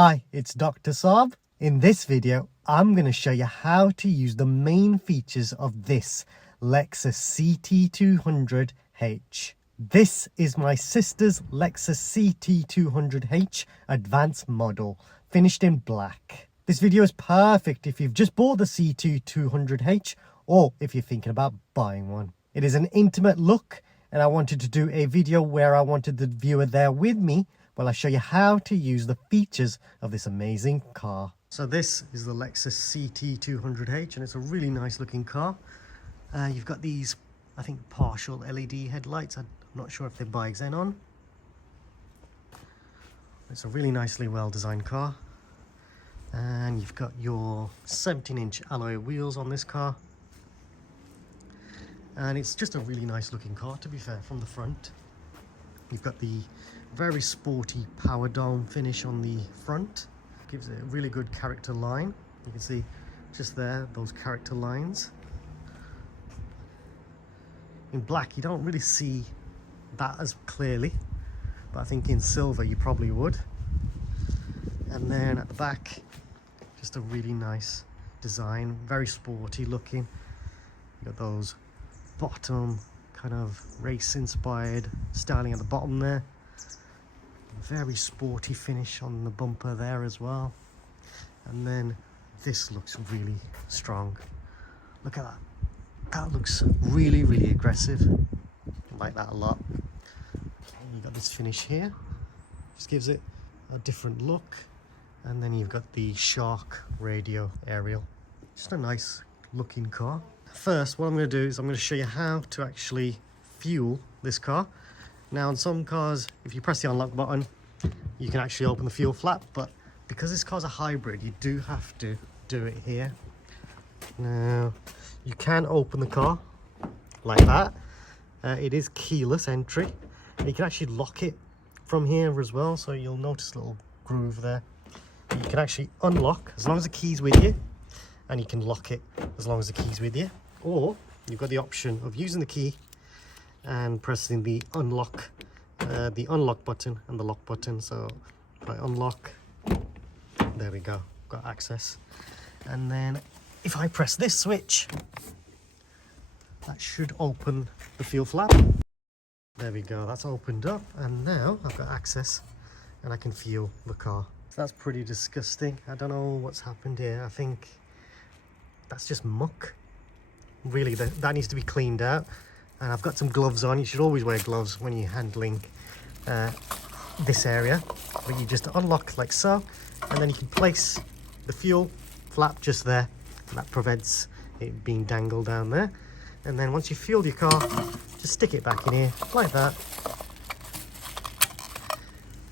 Hi, it's Dr. Saab. In this video, I'm going to show you how to use the main features of this Lexus CT200h. This is my sister's Lexus CT200h Advance model, finished in black. This video is perfect if you've just bought the CT200h or if you're thinking about buying one. It is an intimate look, and I wanted to do a video where I wanted the viewer there with me while I show you how to use the features of this amazing car. So this is the Lexus CT200h, and it's a really nice looking car. You've got these, I think, partial LED headlights. I'm not sure if they're by xenon. It's a really nicely well designed car. And you've got your 17-inch alloy wheels on this car. And it's just a really nice looking car, to be fair, from the front. You've got the very sporty power dome finish on the front. Gives it a really good character line. You can see just there, those character lines. In black, you don't really see that as clearly, but I think in silver you probably would. And then at the back, just a really nice design, very sporty looking. You've got those bottom kind of race inspired styling at the bottom there. Very sporty finish on the bumper there as well. And then this looks really strong. Look at that. That looks really, really aggressive. I like that a lot. And you've got this finish here. Just gives it a different look. And then you've got the Shark radio aerial. Just a nice looking car. First, what I'm going to do is I'm going to show you how to actually fuel this car. Now, on some cars, if you press the unlock button, you can actually open the fuel flap, but because this car's a hybrid, you do have to do it here. Now, you can open the car like that. It is keyless entry. And you can actually lock it from here as well, so you'll notice a little groove there. You can actually unlock as long as the key's with you, and you can lock it as long as the key's with you. Or you've got the option of using the key and pressing the unlock button and the lock button. So if I unlock, there we go, got access. And then if I press this switch, that should open the fuel flap. There we go, that's opened up, and now I've got access and I can fuel the car. So that's pretty disgusting. I don't know what's happened here. I think that's just muck. Really, that needs to be cleaned out. And I've got some gloves on. You should always wear gloves when you're handling this area. But you just unlock like so, and then you can place the fuel flap just there. That prevents it being dangled down there. And then once you've fueled your car, just stick it back in here like that.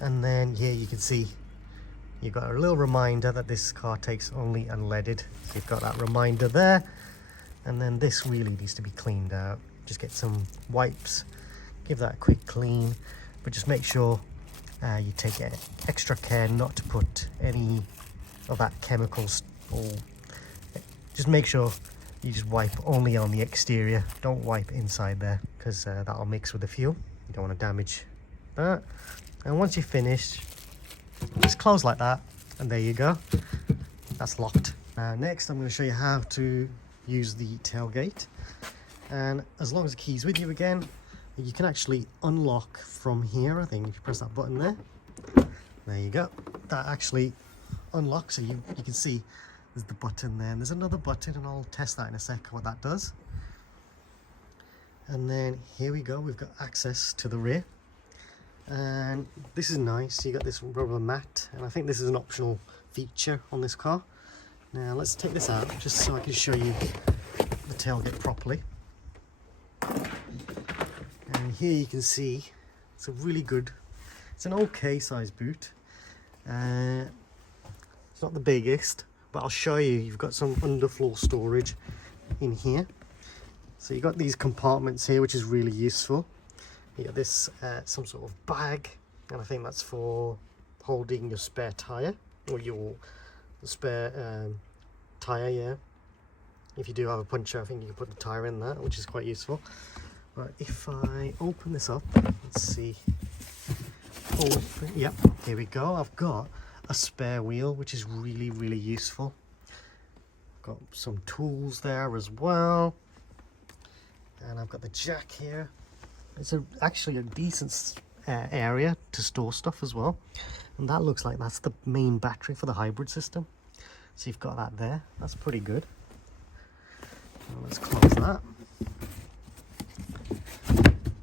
And then here you can see you've got a little reminder that this car takes only unleaded. So you've got that reminder there. And then this really needs to be cleaned out. Just get some wipes, give that a quick clean, but just make sure you take extra care not to put any of that chemicals, or just make sure you just wipe only on the exterior. Don't wipe inside there, because that'll mix with the fuel. You don't want to damage that. And once you're finished, just close like that, and there you go. That's locked. Next, I'm going to show you how to use the tailgate. And as long as the key's with you again, you can actually unlock from here. I think if you press that button there you go, that actually unlocks. So you can see there's the button there, and there's another button, and I'll test that in a sec what that does. And then here we go, we've got access to the rear, and this is nice. You got this rubber mat, and I think this is an optional feature on this car. Now let's take this out just so I can show you the tailgate properly. And here you can see it's a really good, it's an okay size boot. It's not the biggest, but I'll show you. You've got some underfloor storage in here. So you've got these compartments here, which is really useful. You got this some sort of bag, and I think that's for holding your spare tire, or your spare tire, yeah. If you do have a puncture, I think you can put the tire in that, which is quite useful. But if I open this up, let's see. Open, yep, here we go. I've got a spare wheel, which is really useful. Got some tools there as well, and I've got the jack here. It's actually a decent area to store stuff as well, and that looks like that's the main battery for the hybrid system. So you've got that there. That's pretty good. Now let's close that.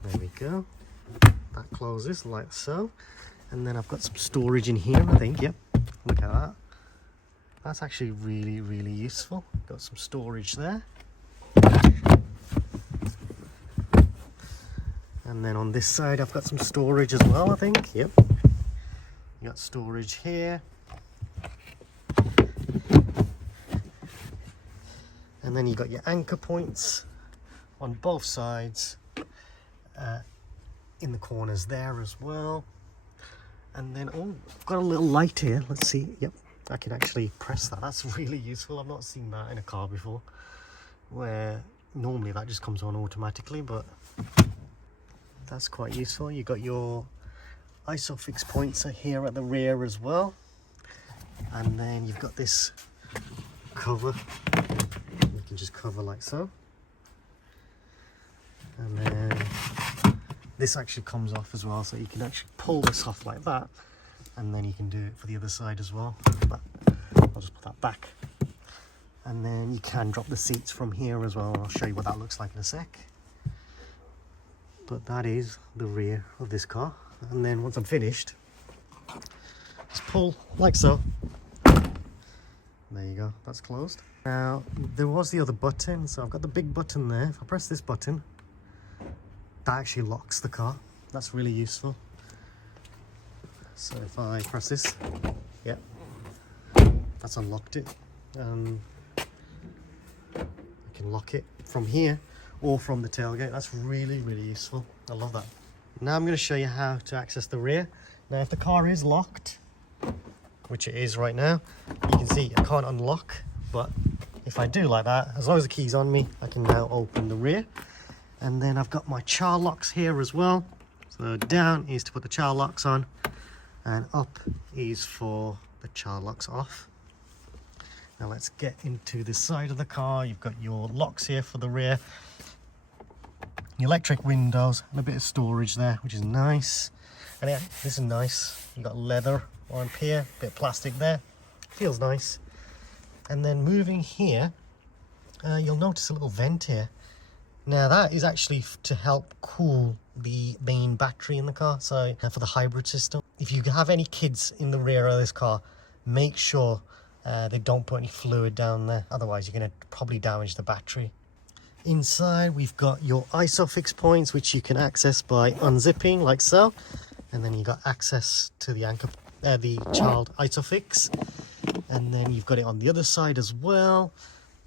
There we go. That closes like so. And then I've got some storage in here, I think. Yep, look at that. That's actually really useful. Got some storage there. And then on this side I've got some storage as well, I think. Yep, you got storage here. And then you got your anchor points on both sides, in the corners there as well. And then, oh, I've got a little light here. Let's see. Yep, I can actually press that. That's really useful. I've not seen that in a car before, where normally that just comes on automatically, but that's quite useful. You've got your isofix points here at the rear as well. And then you've got this cover. You can just cover like so. And then this actually comes off as well, so you can actually pull this off like that, and then you can do it for the other side as well. But I'll just put that back, and then you can drop the seats from here as well. I'll show you what that looks like in a sec. But that is the rear of this car, and then once I'm finished, just pull like so. There you go, that's closed. Now there was the other button, so I've got the big button there. If I press this button, that actually locks the car. That's really useful. So if I press this, yeah, that's unlocked it. I can lock it from here or from the tailgate. That's really useful. I love that. Now I'm going to show you how to access the rear. Now if the car is locked, which it is right now, you can see I can't unlock, but if I do like that, as long as the key's on me, I can now open the rear. And then I've got my child locks here as well. So down is to put the child locks on, and up is for the child locks off. Now let's get into the side of the car. You've got your locks here for the rear, electric windows, and a bit of storage there, which is nice. And yeah, this is nice. You got leather on here, a bit of plastic there, feels nice. And then moving here, you'll notice a little vent here. Now that is actually to help cool the main battery in the car, so for the hybrid system. If you have any kids in the rear of this car, make sure they don't put any fluid down there, otherwise you're going to probably damage the battery. Inside we've got your isofix points, which you can access by unzipping like so, and then you got access to the anchor, the child isofix, and then you've got it on the other side as well.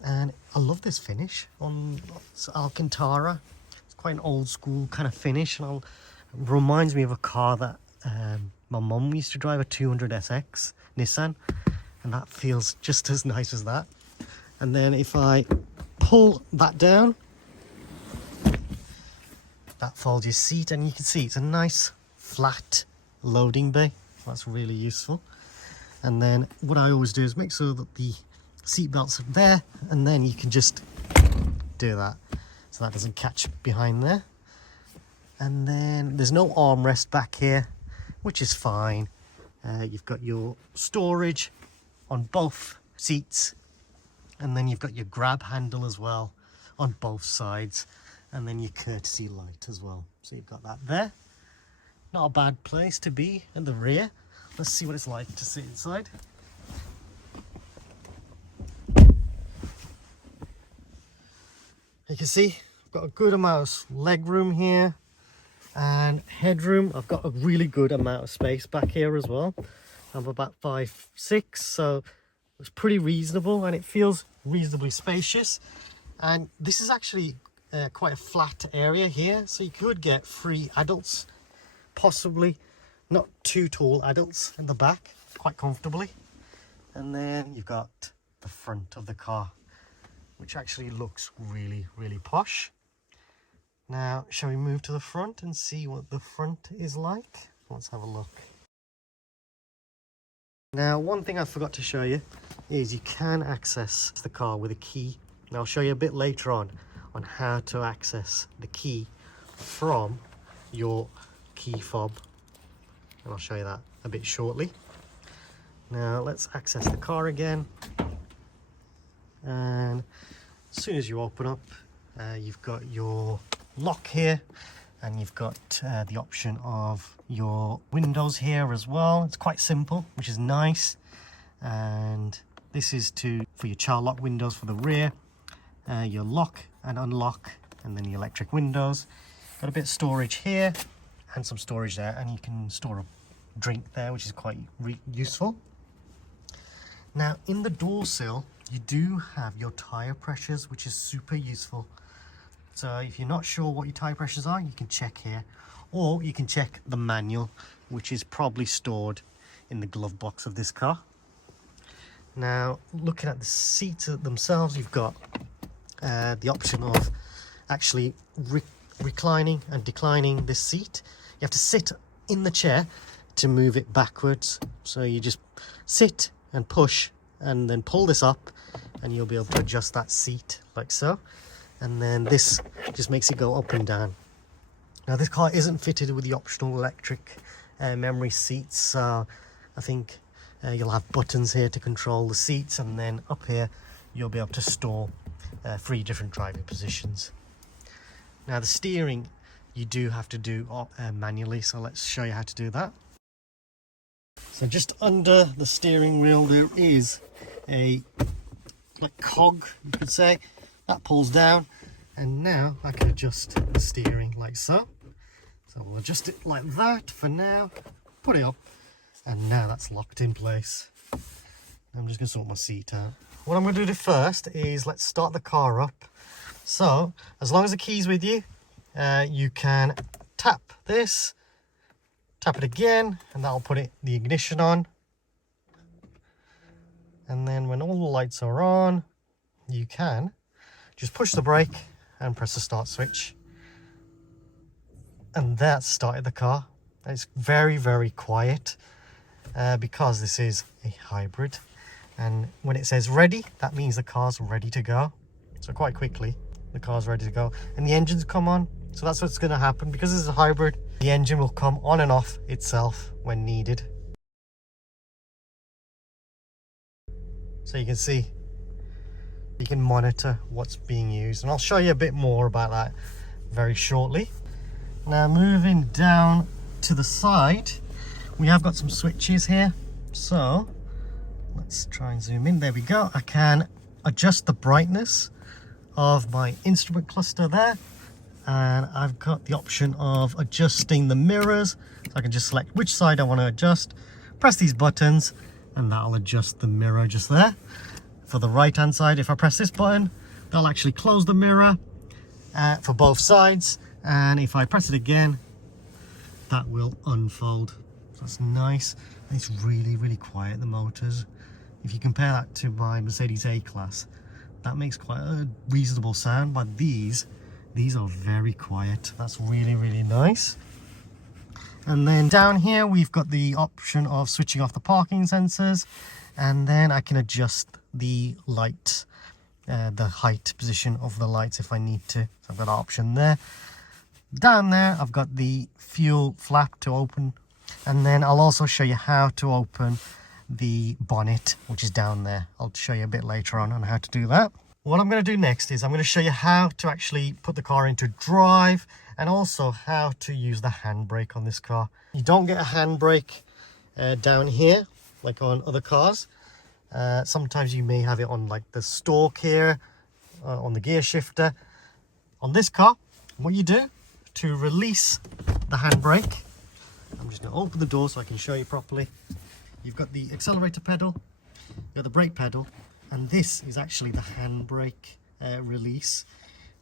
And I love this finish on Alcantara. It's quite an old school kind of finish, and it reminds me of a car that my mum used to drive, a 200SX Nissan, and that feels just as nice as that. And then if I pull that down, that folds your seat, and you can see it's a nice flat loading bay. That's really useful. And then what I always do is make sure that the seat belts are there, and then you can just do that so that doesn't catch behind there. And then there's no armrest back here, which is fine. You've got your storage on both seats, and then you've got your grab handle as well on both sides, and then your courtesy light as well. So you've got that there. Not a bad place to be in the rear. Let's see what it's like to sit inside. You can see I've got a good amount of leg room here and headroom. I've got a really good amount of space back here as well. I'm about 5'6", so it's pretty reasonable, and it feels reasonably spacious. And this is actually quite a flat area here, so you could get 3 adults, possibly not too tall adults, in the back quite comfortably. And then you've got the front of the car, which actually looks really posh. Now, shall we move to the front and see what the front is like? Let's have a look. Now, one thing I forgot to show you is you can access the car with a key. And I'll show you a bit later on how to access the key from your key fob. And I'll show you that a bit shortly. Now, let's access the car again. And as soon as you open up, you've got your lock here, and you've got the option of your windows here as well. It's quite simple, which is nice. And this is for your child lock windows for the rear, your lock and unlock, and then the electric windows. Got a bit of storage here and some storage there, and you can store a drink there, which is quite useful. Now, in the door sill, you do have your tire pressures, which is super useful. So if you're not sure what your tire pressures are, you can check here, or you can check the manual, which is probably stored in the glove box of this car. Now, looking at the seats themselves, you've got the option of actually reclining and declining this seat. You have to sit in the chair to move it backwards. So you just sit and push and then pull this up, and you'll be able to adjust that seat like so. And then this just makes it go up and down. Now, this car isn't fitted with the optional electric memory seats, so I think you'll have buttons here to control the seats, and then up here you'll be able to store 3 different driving positions. Now, the steering you do have to do manually, so let's show you how to do that. So just under the steering wheel there is a cog, you could say, that pulls down, and now I can adjust the steering like so. So we'll adjust it like that for now, put it up, and now that's locked in place. I'm just going to sort my seat out. What I'm going to do first is let's start the car up. So as long as the key's with you, you can tap this, tap it again, and that'll put the ignition on. And then when all the lights are on, you can just push the brake and press the start switch. And that started the car. It's very, very quiet because this is a hybrid. And when it says ready, that means the car's ready to go. So quite quickly, the car's ready to go. And the engines come on. So that's what's going to happen. Because this is a hybrid, the engine will come on and off itself when needed. So you can see, you can monitor what's being used. And I'll show you a bit more about that very shortly. Now, moving down to the side, we have got some switches here. So let's try and zoom in. There we go. I can adjust the brightness of my instrument cluster there. And I've got the option of adjusting the mirrors. So I can just select which side I want to adjust, press these buttons, and that'll adjust the mirror just there. For the right hand side, if I press this button, they'll actually close the mirror for both sides. And if I press it again, that will unfold. So that's nice. And it's really, really quiet, the motors. If you compare that to my Mercedes A-Class, that makes quite a reasonable sound, but these are very quiet. That's really, really nice. And then down here, we've got the option of switching off the parking sensors, and then I can adjust the light, the height position of the lights if I need to. So I've got an option there. Down there, I've got the fuel flap to open, and then I'll also show you how to open the bonnet, which is down there. I'll show you a bit later on how to do that. What I'm going to do next is I'm going to show you how to actually put the car into drive, and also how to use the handbrake on this car. You don't get a handbrake down here like on other cars. Sometimes you may have it on like the stalk here, on the gear shifter. On this car, what you do to release the handbrake, I'm just going to open the door so I can show you properly. You've got the accelerator pedal, you've got the brake pedal, and this is actually the handbrake release.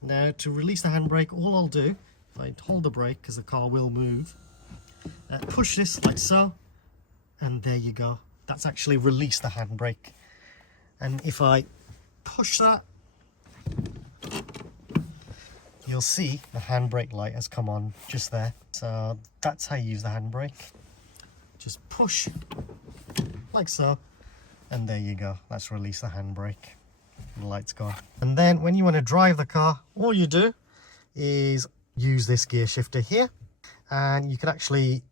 Now, to release the handbrake, all I'll do, if I hold the brake, because the car will move, push this like so, and there you go. That's actually released the handbrake. And if I push that, you'll see the handbrake light has come on just there. So that's how you use the handbrake. Just push like so. And there you go, let's release the handbrake. The light's gone. And then when you want to drive the car, all you do is use this gear shifter here, and you can actually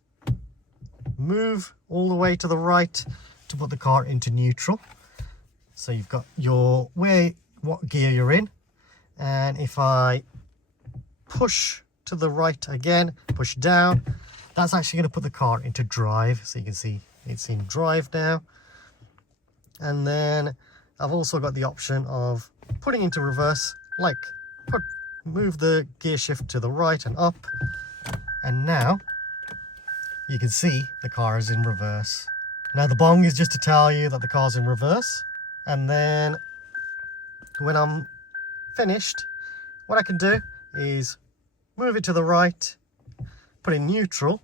move all the way to the right to put the car into neutral. So you've got your what gear you're in, and if I push to the right again, push down, that's actually going to put the car into drive. So you can see it's in drive now. And then I've also got the option of putting into reverse, like move the gear shift to the right and up, and now you can see the car is in reverse. Now the bong is just to tell you that the car's in reverse, and then when I'm finished, what I can do is move it to the right, put it in neutral,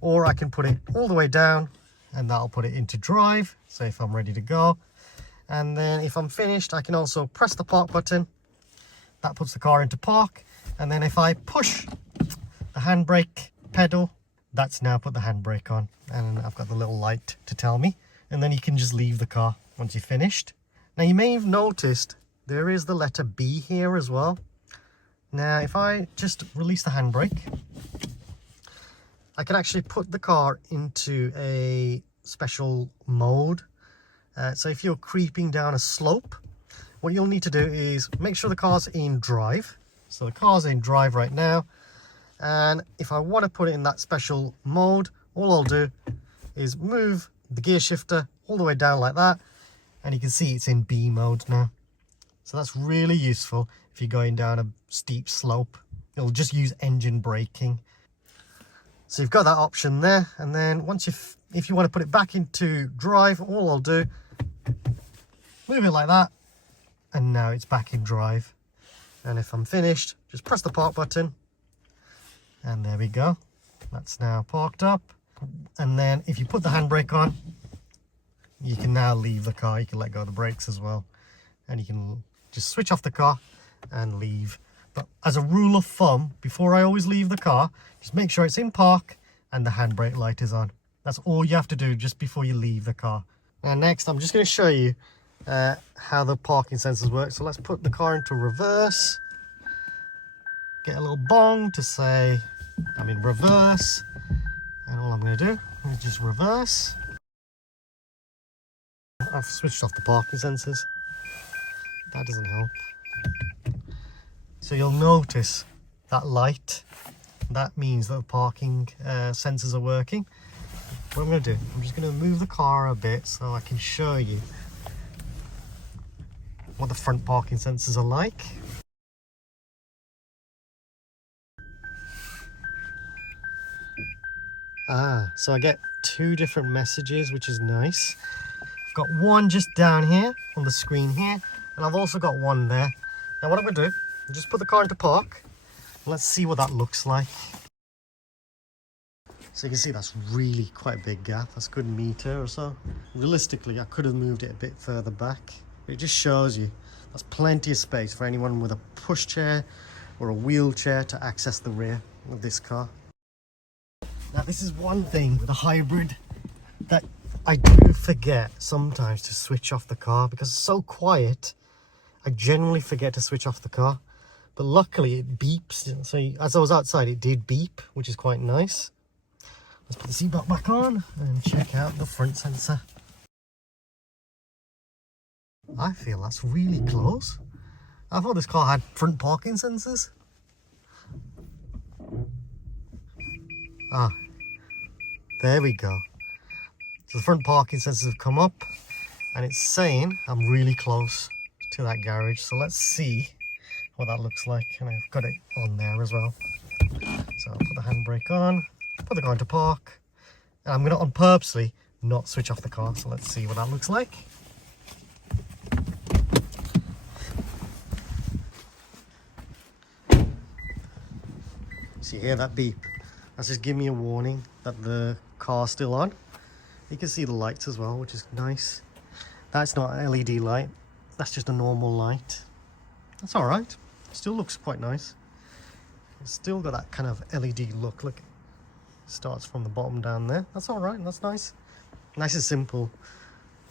or I can put it all the way down and that'll put it into drive, so if I'm ready to go. And then if I'm finished, I can also press the park button. That puts the car into park. And then if I push the handbrake pedal, that's now put the handbrake on. And I've got the little light to tell me. And then you can just leave the car once you're finished. Now you may have noticed there is the letter B here as well. Now if I just release the handbrake, I can actually put the car into a special mode. So if you're creeping down a slope, what you'll need to do is make sure the car's in drive. So the car's in drive right now. And if I want to put it in that special mode, all I'll do is move the gear shifter all the way down like that. And you can see it's in B mode now. So that's really useful if you're going down a steep slope. It'll just use engine braking. So you've got that option there. And then once if you want to put it back into drive, all I'll do, move it like that, and now it's back in drive. And if I'm finished, just press the park button, and there we go. That's now parked up. And then if you put the handbrake on, you can now leave the car. You can let go of the brakes as well, and you can just switch off the car and leave. But as a rule of thumb, before I always leave the car, just make sure it's in park and the handbrake light is on. That's all you have to do just before you leave the car. Now next, I'm just going to show you how the parking sensors work. So let's put the car into reverse. Get a little bong to say I'm in reverse. And all I'm going to do is just reverse. I've switched off the parking sensors. That doesn't help. So you'll notice that light. That means that the parking sensors are working. What I'm going to do, I'm just going to move the car a bit so I can show you what the front parking sensors are like. So I get two different messages, which is nice. I've got one just down here on the screen here, and I've also got one there. Now what I'm going to do, I'll just put the car into park. Let's see what that looks like. So you can see that's really quite a big gap. That's a good meter or so. Realistically, I could have moved it a bit further back. But it just shows you that's plenty of space for anyone with a pushchair or a wheelchair to access the rear of this car. Now this is one thing with a hybrid that I do forget sometimes to switch off the car because it's so quiet. I generally forget to switch off the car. But luckily it beeps. So as I was outside, it did beep, which is quite nice. Let's put the seatbelt back on and check out the front sensor. I feel that's really close. I thought this car had front parking sensors. There we go. So the front parking sensors have come up and it's saying I'm really close to that garage. So let's see what that looks like. And I've got it on there as well. So I'll put the handbrake on. Put the car into park, and I'm going to purposely not switch off the car, so let's see what that looks like. So you hear that beep? That's just giving me a warning that the car's still on. You can see the lights as well, which is nice. That's not an LED light, that's just a normal light. That's alright, still looks quite nice. It's still got that kind of LED look. Look, it starts from the bottom down there. That's alright, that's nice. Nice and simple.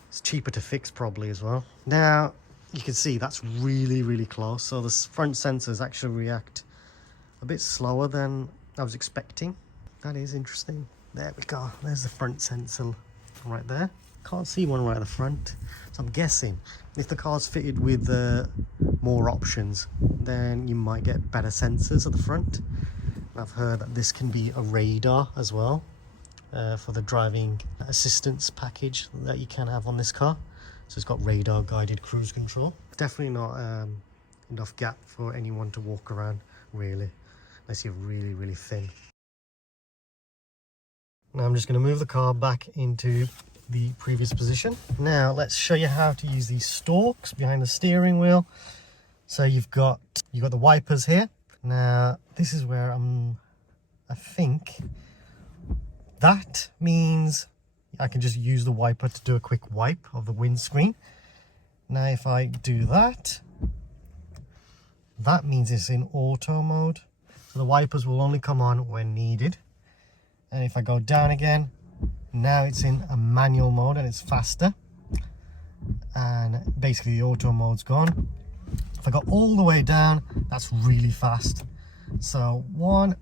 It's cheaper to fix probably as well. Now you can see that's really close, so the front sensors actually react a bit slower than I was expecting. That is interesting. There we go, there's the front sensor right there. Can't see one right at the front, so I'm guessing if the car's fitted with more options, then you might get better sensors at the front. And I've heard that this can be a radar as well, for the driving assistance package that you can have on this car. So it's got radar guided cruise control. Definitely not enough gap for anyone to walk around really, unless you're really thin. Now I'm just going to move the car back into the previous position. Now let's show you how to use these stalks behind the steering wheel. So you've got the wipers here. Now this is where I think that means I can just use the wiper to do a quick wipe of the windscreen. Now if I do that, that means it's in auto mode. So the wipers will only come on when needed. And if I go down again, now it's in a manual mode and it's faster. And basically the auto mode's gone. If I go all the way down, that's really fast. So 1,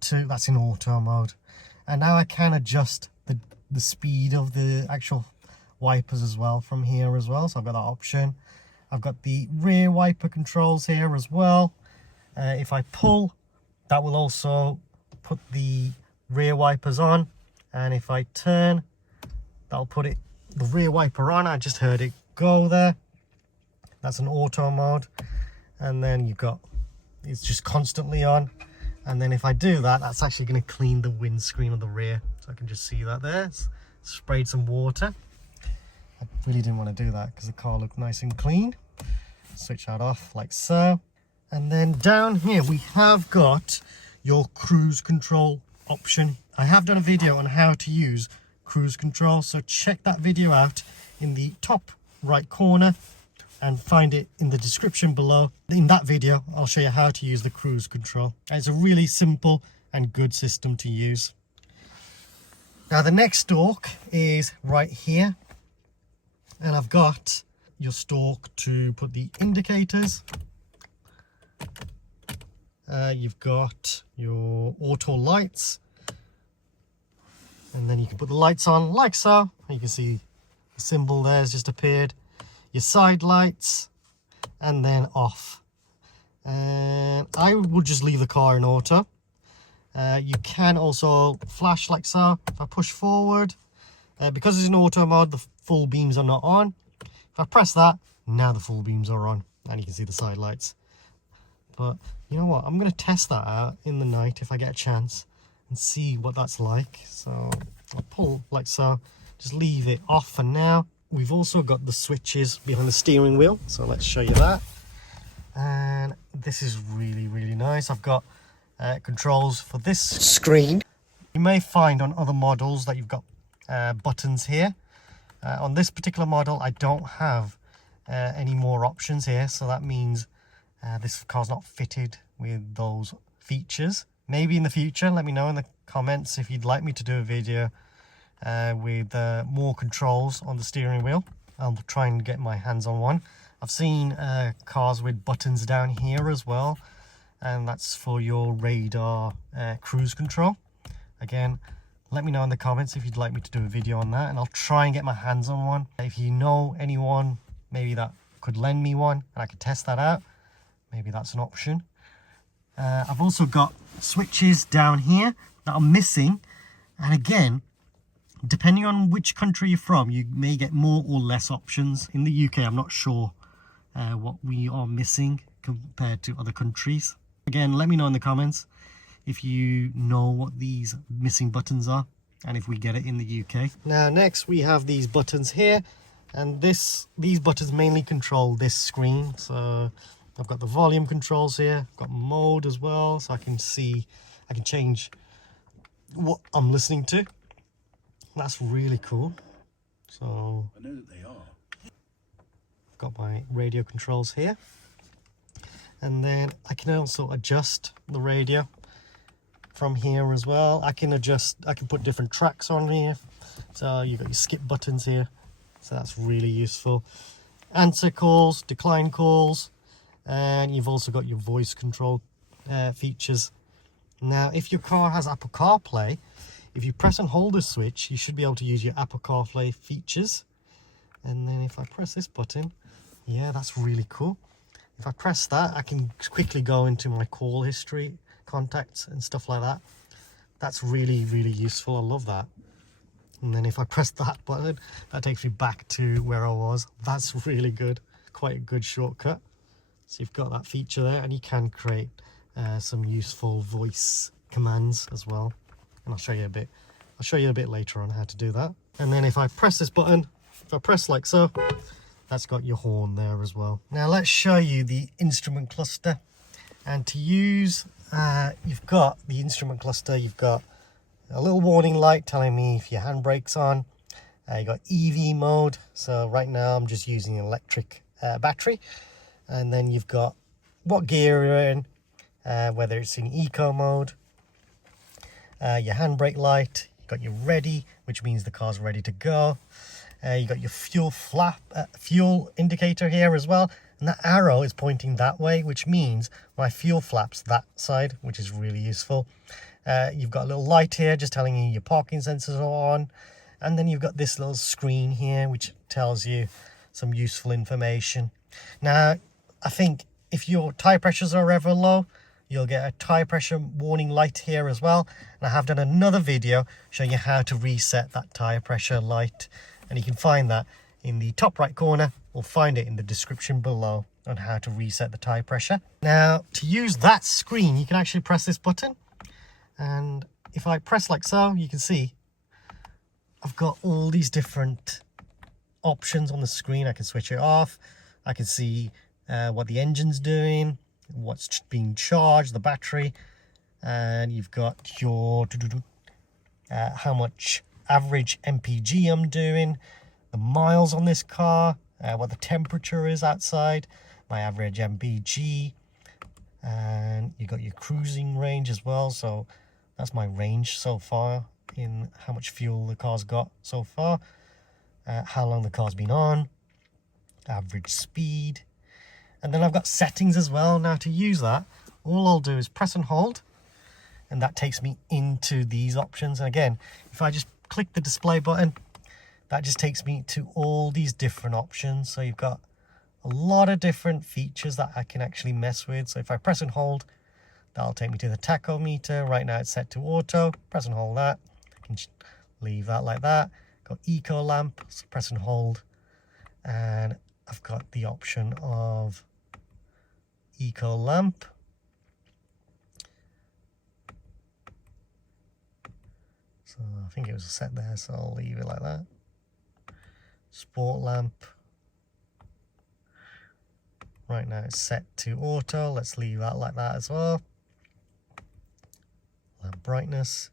2, that's in auto mode. And now I can adjust the speed of the actual wipers as well from here as well. So I've got that option. I've got the rear wiper controls here as well. If I pull, that will also put the rear wipers on, and if I turn, that'll put the rear wiper on. I just heard it go there. That's an auto mode. And then you've got, it's just constantly on. And then if I do that, that's actually going to clean the windscreen of the rear. So I can just see that there. It's sprayed some water. I really didn't want to do that because the car looked nice and clean. Switch that off like so. And then down here we have got your cruise control option. I have done a video on how to use cruise control, so check that video out in the top right corner and find it in the description below. In that video I'll show you how to use the cruise control. It's a really simple and good system to use. Now the next stalk is right here, and I've got your stalk to put the indicators. You've got your auto lights, and then you can put the lights on like so. You can see the symbol there has just appeared. Your side lights, and then off. And I would just leave the car in auto. You can also flash like so. If I push forward, because it's in auto mode, the full beams are not on. If I press that, now the full beams are on, and you can see the side lights. But you know what, I'm going to test that out in the night if I get a chance and see what that's like. So I'll pull like so, just leave it off for now. We've also got the switches behind the steering wheel, so let's show you that. And this is really nice. I've got controls for this screen. You may find on other models that you've got buttons here. On this particular model I don't have any more options here, so that means this car's not fitted with those features. Maybe in the future, let me know in the comments if you'd like me to do a video with more controls on the steering wheel. I'll try and get my hands on one. I've seen cars with buttons down here as well, and that's for your radar cruise control. Again, let me know in the comments if you'd like me to do a video on that, and I'll try and get my hands on one. If you know anyone maybe that could lend me one and I could test that out, maybe that's an option. I've also got switches down here that are missing, and again, depending on which country you're from, you may get more or less options. In the UK, I'm not sure what we are missing compared to other countries. Again, let me know in the comments if you know what these missing buttons are and if we get it in the UK. Now next we have these buttons here, and these buttons mainly control this screen. So I've got the volume controls here, I've got mode as well, so I can change what I'm listening to. That's really cool. So I know that they are. I've got my radio controls here, and then I can also adjust the radio from here as well. I can put different tracks on here. So you've got your skip buttons here, so that's really useful. Answer calls, decline calls, and you've also got your voice control features. Now, if your car has Apple CarPlay, if you press and hold the switch, you should be able to use your Apple CarPlay features. And then if I press this button, yeah, that's really cool. If I press that, I can quickly go into my call history, contacts and stuff like that. That's really, really useful. I love that. And then if I press that button, that takes me back to where I was. That's really good. Quite a good shortcut. So you've got that feature there, and you can create some useful voice commands as well. And I'll show you a bit later on how to do that. And then if I press this button, if I press like so, that's got your horn there as well. Now let's show you the instrument cluster. And to use, you've got the instrument cluster, you've got a little warning light telling me if your handbrake's on. You got EV mode, so right now I'm just using an electric battery. And then you've got what gear you're in, whether it's in eco mode, your handbrake light, you've got your ready, which means the car's ready to go. You got your fuel indicator here as well, and that arrow is pointing that way, which means my fuel flap's that side, which is really useful. You've got a little light here just telling you your parking sensors are on, and then you've got this little screen here which tells you some useful information. Now, I think if your tire pressures are ever low, you'll get a tire pressure warning light here as well. And I have done another video showing you how to reset that tire pressure light, and you can find that in the top right corner, or find it in the description below on how to reset the tire pressure. Now, to use that screen, you can actually press this button, and if I press like so, you can see I've got all these different options on the screen. I can switch it off, I can see what the engine's doing, what's being charged, the battery, and you've got your how much average MPG I'm doing, the miles on this car, what the temperature is outside, my average MPG, and you got your cruising range as well. So that's my range so far in how much fuel the car's got so far, how long the car's been on, average speed. And then I've got settings as well. Now, to use that, all I'll do is press and hold, and that takes me into these options. And again, if I just click the display button, that just takes me to all these different options. So you've got a lot of different features that I can actually mess with. So if I press and hold, that'll take me to the tachometer. Right now it's set to auto. Press and hold that. I can leave that like that. Got eco lamp, so press and hold, and I've got the option of eco lamp. So I think it was set there, so I'll leave it like that. Sport lamp. Right now it's set to auto. Let's leave that like that as well. Lamp brightness.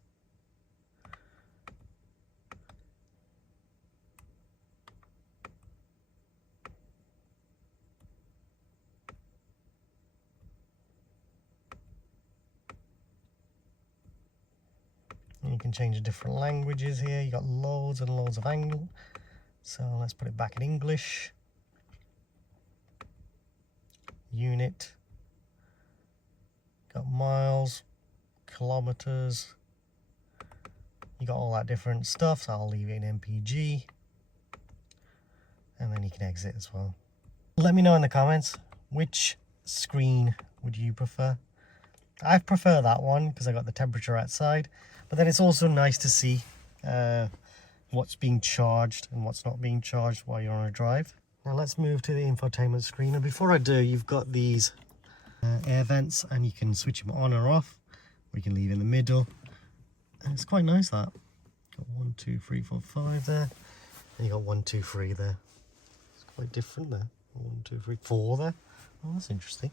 You can change the different languages here. You got loads and loads of angle. So let's put it back in English. Unit. Got miles, kilometers. You got all that different stuff. So I'll leave it in MPG. And then you can exit as well. Let me know in the comments, which screen would you prefer? I prefer that one because I got the temperature outside. But then it's also nice to see what's being charged and what's not being charged while you're on a drive. Now let's move to the infotainment screen. And before I do, you've got these air vents, and you can switch them on or off. Or you can leave in the middle. And it's quite nice that. Got 1, 2, 3, 4, 5 there. And you got 1, 2, 3 there. It's quite different there. 1, 2, 3, 4 there. Oh, that's interesting.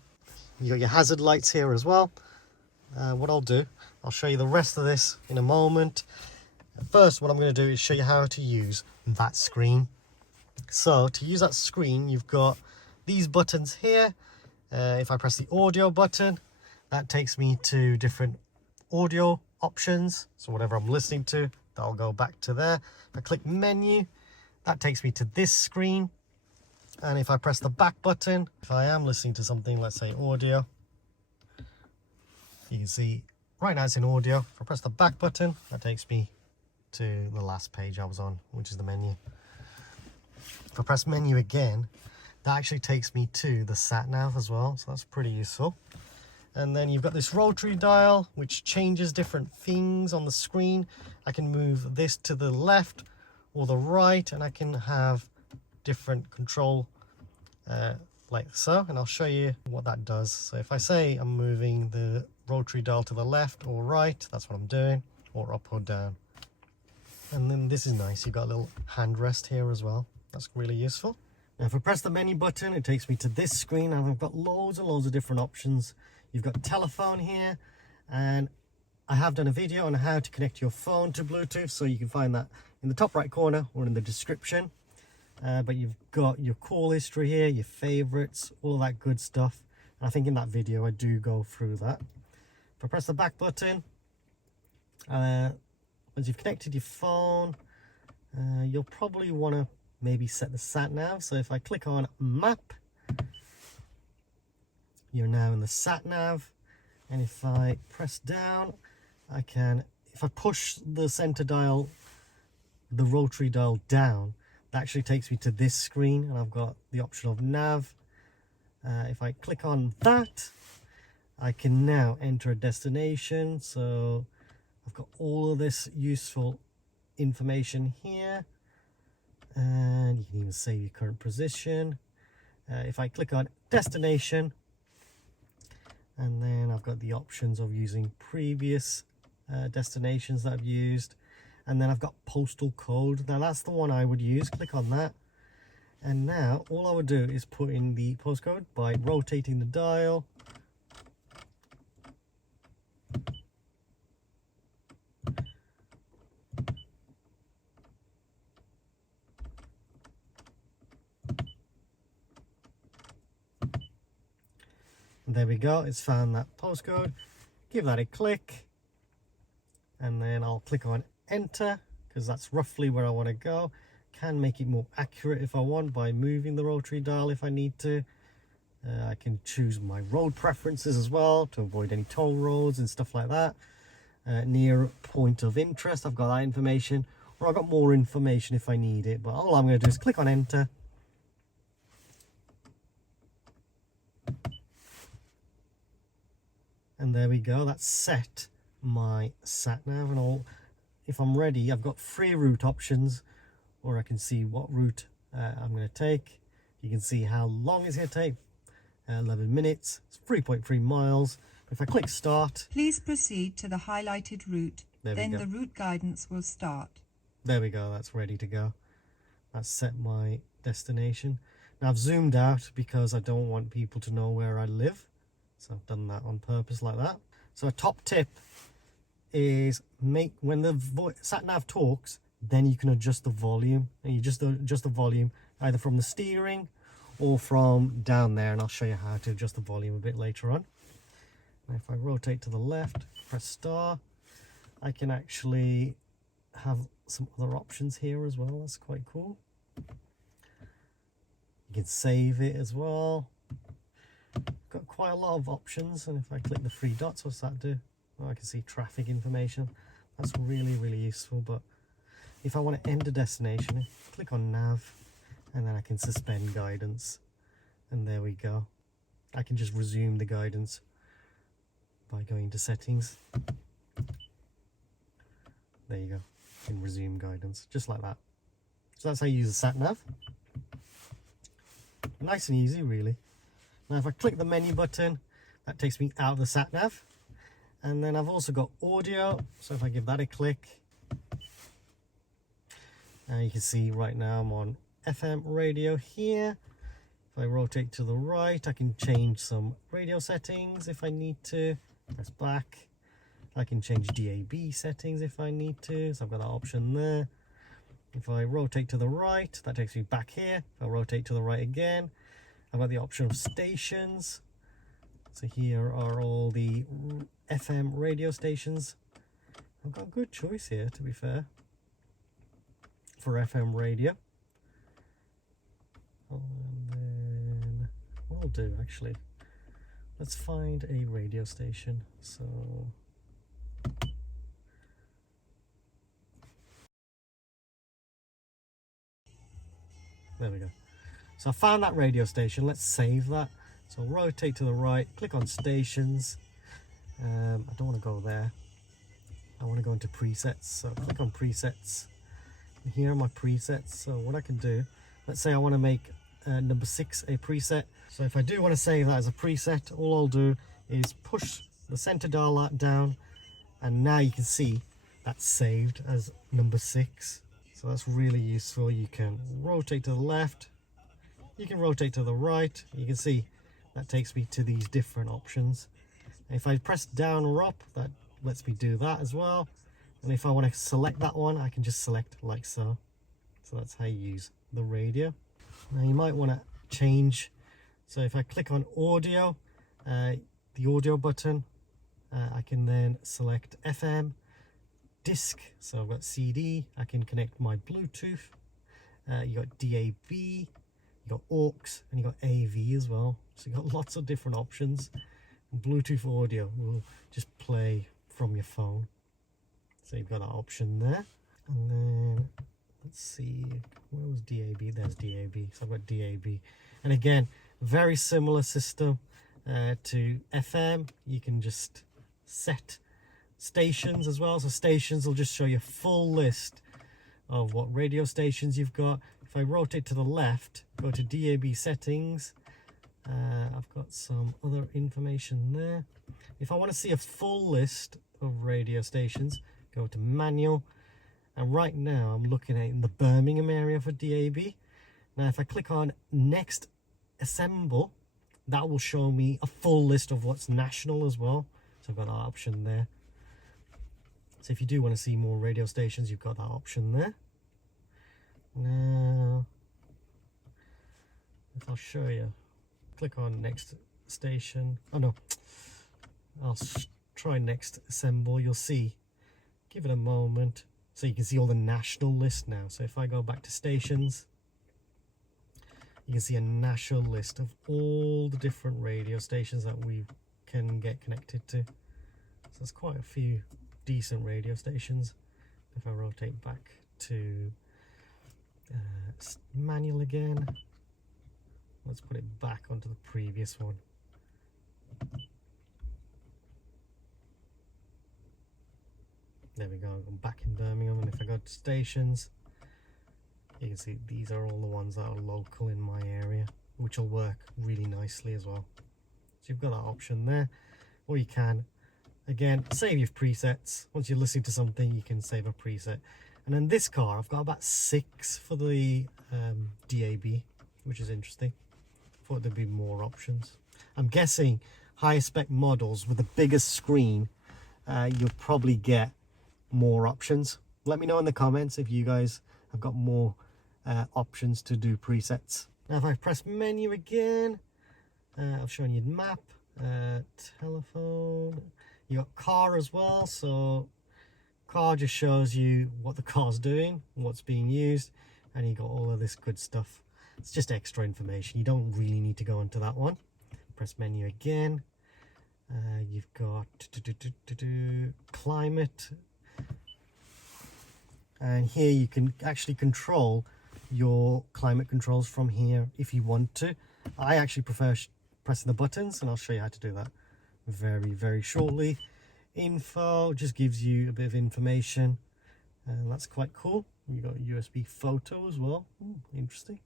You got your hazard lights here as well. What I'll do, I'll show you the rest of this in a moment. First, what I'm going to do is show you how to use that screen. So to use that screen, you've got these buttons here. If I press the audio button, that takes me to different audio options. So whatever I'm listening to, that'll go back to there. If I click menu, that takes me to this screen. And if I press the back button, if I am listening to something, let's say audio, you can see right now it's in audio. If I press the back button, that takes me to the last page I was on, which is the menu. If I press menu again, that actually takes me to the satnav as well, so that's pretty useful. And then you've got this rotary dial which changes different things on the screen. I can move this to the left or the right, and I can have different control like so, and I'll show you what that does. So if I say I'm moving the rotary dial to the left or right, that's what I'm doing, or up or down. And then this is nice, you've got a little handrest here as well. That's really useful. Now if I press the menu button, it takes me to this screen, and I've got loads and loads of different options. You've got telephone here, and I have done a video on how to connect your phone to Bluetooth, so you can find that in the top right corner or in the description. But you've got your call history here, your favorites, all of that good stuff. And I think in that video I do go through that. If I press the back button, once you've connected your phone, you'll probably want to maybe set the sat nav. So if I click on map, you're now in the sat nav. And if I press down, I can, if I push the center dial, the rotary dial down, that actually takes me to this screen, and I've got the option of nav. If I click on that, I can now enter a destination. So I've got all of this useful information here, and you can even save your current position. If I click on destination, and then I've got the options of using previous destinations that I've used. And then I've got postal code. Now that's the one I would use. Click on that. And now all I would do is put in the postcode by rotating the dial. And there we go. It's found that postcode. Give that a click. And then I'll click on enter, because that's roughly where I want to go. Can make it more accurate if I want by moving the rotary dial if I need to. I can choose my road preferences as well to avoid any toll roads and stuff like that. Near point of interest, I've got that information, or I've got more information if I need it, but all I'm going to do is click on enter. And there we go, that's set my sat nav and all. If I'm ready, I've got 3 route options, or I can see what route I'm going to take. You can see how long it's going to take, 11 minutes, it's 3.3 miles. If I click start, please proceed to the highlighted route, then the route guidance will start. There we go, that's ready to go. That's set my destination. Now I've zoomed out because I don't want people to know where I live, so I've done that on purpose like that. So a top tip is when the sat nav talks, then you can adjust the volume, and you just adjust the volume either from the steering or from down there, and I'll show you how to adjust the volume a bit later on. Now if I rotate to the left, press star, I can actually have some other options here as well. That's quite cool. You can save it as well. Got quite a lot of options, and if I click the 3 dots, what's that do? I can see traffic information. That's really, really useful. But if I want to end a destination, click on nav, and then I can suspend guidance. And there we go. I can just resume the guidance by going to settings. There you go. You can resume guidance, just like that. So that's how you use the sat nav. Nice and easy, really. Now if I click the menu button, that takes me out of the sat nav. And then I've also got audio, so if I give that a click, you can see right now I'm on FM radio here. If I rotate to the right, I can change some radio settings if I need to. Press back. I can change DAB settings if I need to, so I've got that option there. If I rotate to the right, that takes me back here. If I rotate to the right again, I've got the option of stations. So here are all the FM radio stations. I've got a good choice here, to be fair, for FM radio. And then what I'll do actually, let's find a radio station. So there we go. So I found that radio station. Let's save that. So rotate to the right, click on stations. I don't want to go there. I want to go into presets. So click on presets. And here are my presets. So what I can do, let's say I want to make number 6 a preset. So if I do want to save that as a preset, all I'll do is push the center dial down, and now you can see that's saved as number 6. So that's really useful. You can rotate to the left, you can rotate to the right. You can see that takes me to these different options. And if I press down or up, that lets me do that as well. And if I want to select that one, I can just select like so. So that's how you use the radio. Now you might want to change. So if I click on audio, the audio button, I can then select FM, disc. So I've got CD, I can connect my Bluetooth. You got DAB, you got aux, and you got AV as well. So you got lots of different options. Bluetooth audio will just play from your phone. So you've got that option there. And then let's see, where was DAB? There's DAB. So I've got DAB. And again, very similar system to FM. You can just set stations as well. So stations will just show you a full list of what radio stations you've got. If I rotate to the left, go to DAB settings, I've got some other information there. If I want to see a full list of radio stations, go to manual, and right now I'm looking at in the Birmingham area for DAB. Now if I click on next assemble, that will show me a full list of what's national as well. So I've got that option there. So if you do want to see more radio stations, you've got that option there. Now if I'll show you, click on next station. Oh no, I'll try next assemble. You'll see, give it a moment, so you can see all the national list now. So if I go back to stations, you can see a national list of all the different radio stations that we can get connected to. So there's quite a few decent radio stations. If I rotate back to manual again, let's put it back onto the previous one. There we go, I'm back in Birmingham, and if I go to stations, you can see these are all the ones that are local in my area, which will work really nicely as well. So you've got that option there, or you can, again, save your presets. Once you're listening to something, you can save a preset. And then this car, I've got about 6 for the DAB, which is interesting. Thought there'd be more options. I'm guessing higher spec models with a bigger screen, you'll probably get more options. Let me know in the comments if you guys have got more options to do presets. Now if I press menu again, I've shown you map, telephone, you got car as well. So car just shows you what the car's doing, what's being used, and you got all of this good stuff. It's just extra information. You don't really need to go into that one. Press menu again. You've got climate, and here you can actually control your climate controls from here if you want to. I actually prefer pressing the buttons, and I'll show you how to do that very shortly. Info just gives you a bit of information, and that's quite cool. You got USB photo as well. Ooh, interesting.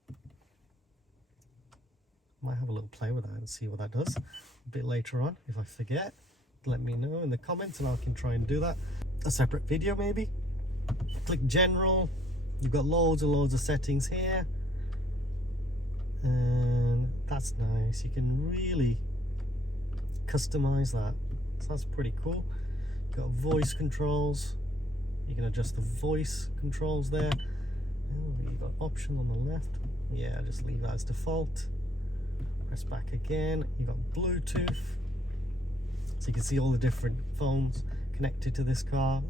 Might have a little play with that and see what that does a bit later on. If I forget, let me know in the comments and I can try and do that. A separate video maybe. Click general. You've got loads and loads of settings here, and that's nice. You can really customize that, so that's pretty cool. You've got voice controls. You can adjust the voice controls there. Oh, you've got option on the left. Yeah, just leave that as default. Press back again. You've got Bluetooth, so you can see all the different phones connected to this car.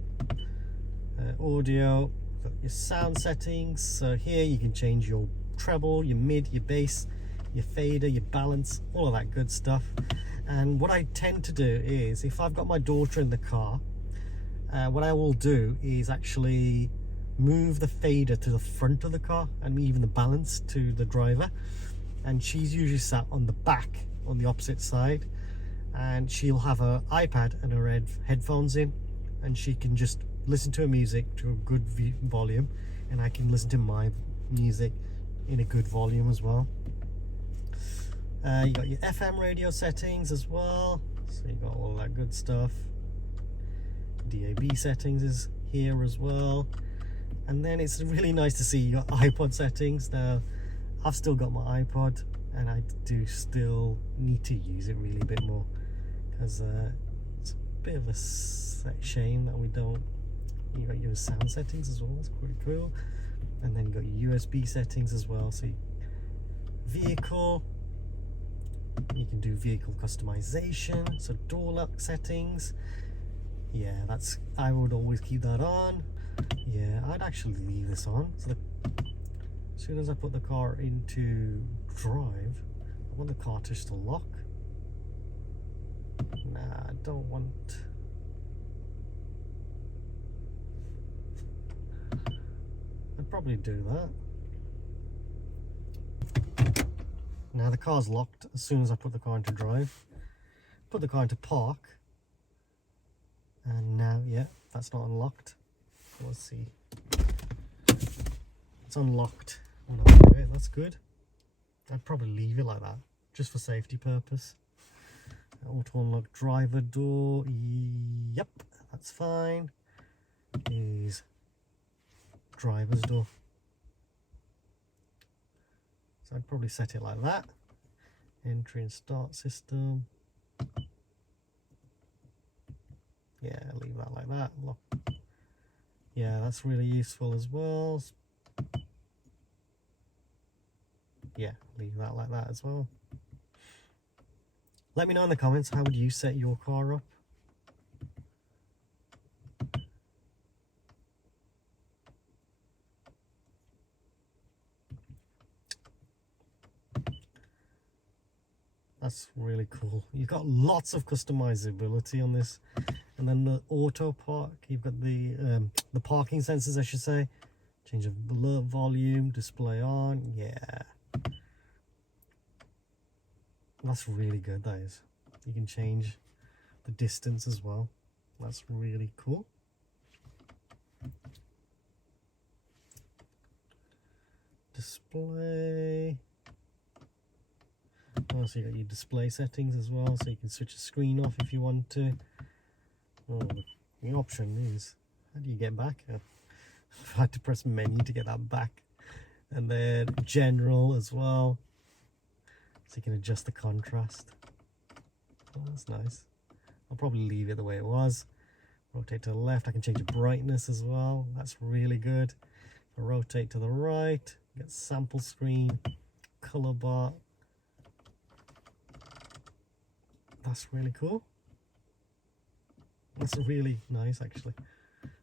Audio, got your sound settings. So here you can change your treble, your mid, your bass, your fader, your balance, all of that good stuff. And what I tend to do is, if I've got my daughter in the car, what I will do is actually move the fader to the front of the car and even the balance to the driver, and she's usually sat on the back on the opposite side, and she'll have her iPad and her headphones in, and she can just listen to her music to a good volume, and I can listen to my music in a good volume as well. You got your FM radio settings as well, so you got all that good stuff. DAB settings is here as well, and then it's really nice to see you got iPod settings. Now I've still got my iPod, and I do still need to use it really a bit more, because it's a bit of a shame that we don't. You got your sound settings as well, that's pretty cool. And then you got your USB settings as well. So vehicle, you can do vehicle customization, so door lock settings. Yeah, I would always keep that on. Yeah, I'd actually leave this on. So as soon as I put the car into drive, I want the car to just lock. Nah, I don't want. I'd probably do that. Now the car's locked as soon as I put the car into drive. Put the car into park. And now, yeah, that's not unlocked. Let's see. It's unlocked when I do it. That's good. I'd probably leave it like that, just for safety purpose. Auto unlock driver door. Yep, that's fine. Is driver's door. So I'd probably set it like that. Entry and start system. Yeah, leave that like that. Lock. Yeah, that's really useful as well. Yeah, leave that like that as well. Let me know in the comments, how would you set your car up? That's really cool. You've got lots of customizability on this. And then the auto park, you've got the parking sensors, I should say. Change of alert volume, display on. Yeah, that's really good. That is. You can change the distance as well. That's really cool. Display. Oh, so you got your display settings as well, so you can switch the screen off if you want to. Oh, the option is, how do you get back? I've had to press menu to get that back. And then general as well, so you can adjust the contrast. Oh, that's nice. I'll probably leave it the way it was. Rotate to the left, I can change the brightness as well. That's really good. If I rotate to the right, get sample screen, color bar. That's really cool. That's really nice, actually.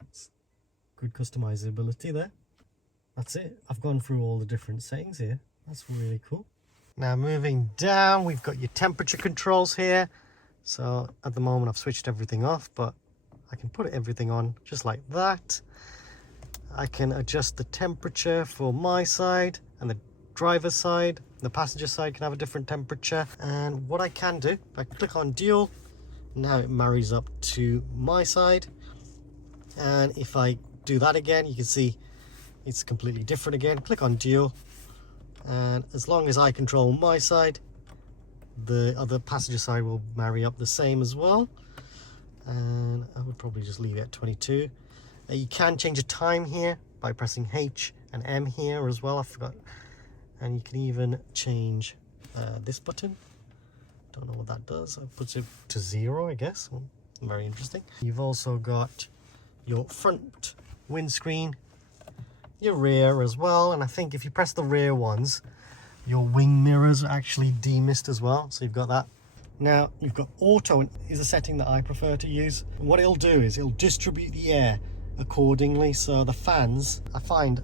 It's good customizability there. That's it. I've gone through all the different settings here. That's really cool. Now moving down, we've got your temperature controls here. So at the moment I've switched everything off, but I can put everything on just like that. I can adjust the temperature for my side and the driver's side. The passenger side can have a different temperature. And what I can do, if I click on dual, now it marries up to my side. And if I do that again, you can see it's completely different again. Click on dual, and as long as I control my side, the other passenger side will marry up the same as well. And I would probably just leave it at 22. You can change the time here by pressing H and M here as well. I forgot. And you can even change this button. Don't know what that does. It puts it to 0, I guess. Very interesting. You've also got your front windscreen, your rear as well. And I think if you press the rear ones, your wing mirrors are actually demist as well. So you've got that. Now you've got auto is a setting that I prefer to use. And what it'll do is it'll distribute the air accordingly. So the fans, I find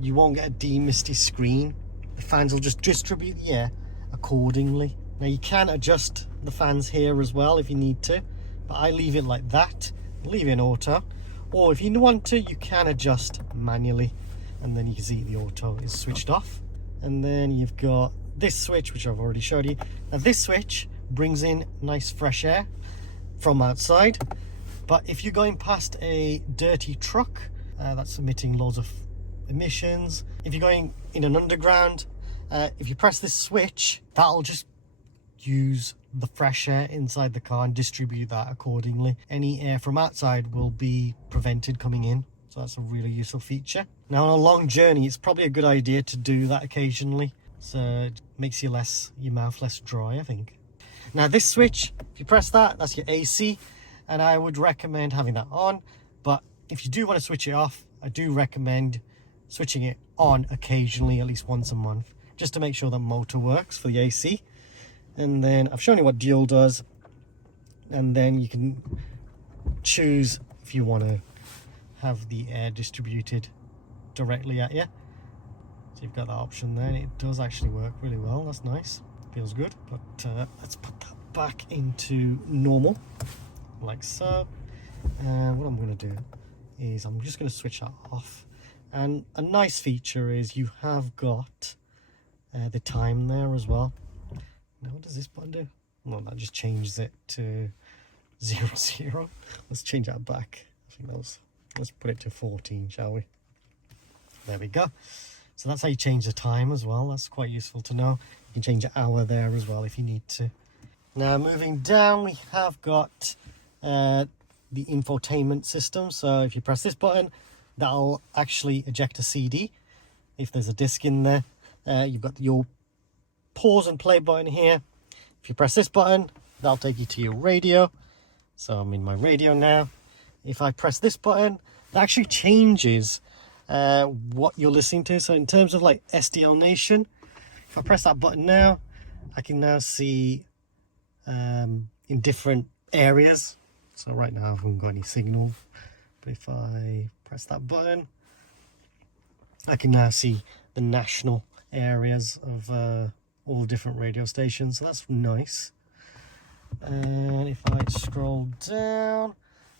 you won't get a demisty screen. The fans will just distribute the air accordingly. Now you can adjust the fans here as well if you need to, but I leave it like that, leave it in auto, or if you want to, you can adjust manually, and then you can see the auto is switched off. And then you've got this switch, which I've already showed you. Now this switch brings in nice fresh air from outside, but if you're going past a dirty truck that's emitting loads of emissions, if you're going in an underground, if you press this switch, that'll just use the fresh air inside the car and distribute that accordingly. Any air from outside will be prevented coming in, so that's a really useful feature. Now on a long journey, it's probably a good idea to do that occasionally, so it makes your mouth less dry, I think. Now this switch, if you press that, that's your AC, and I would recommend having that on, but if you do want to switch it off, I do recommend switching it on occasionally, at least once a month, just to make sure the motor works for the AC. And then I've shown you what dual does, and then you can choose if you want to have the air distributed directly at you. So you've got that option there, and it does actually work really well. That's nice, feels good. But let's put that back into normal, like so. And what I'm going to do is I'm just going to switch that off. And a nice feature is you have got the time there as well. Now what does this button do? Well, that just changes it to 00. Let's change that back. I think that was, let's put it to 14, shall we? There we go. So that's how you change the time as well. That's quite useful to know. You can change the hour there as well if you need to. Now moving down, we have got the infotainment system. So if you press this button, that'll actually eject a CD if there's a disc in there. You've got your pause and play button here. If you press this button, that'll take you to your radio. So I'm in my radio now. If I press this button, that actually changes what you're listening to. So in terms of like SDL Nation, if I press that button now, I can now see in different areas. So right now I haven't got any signal, but if I press that button, I can now see the national areas of all different radio stations, so that's nice. And if I scroll down,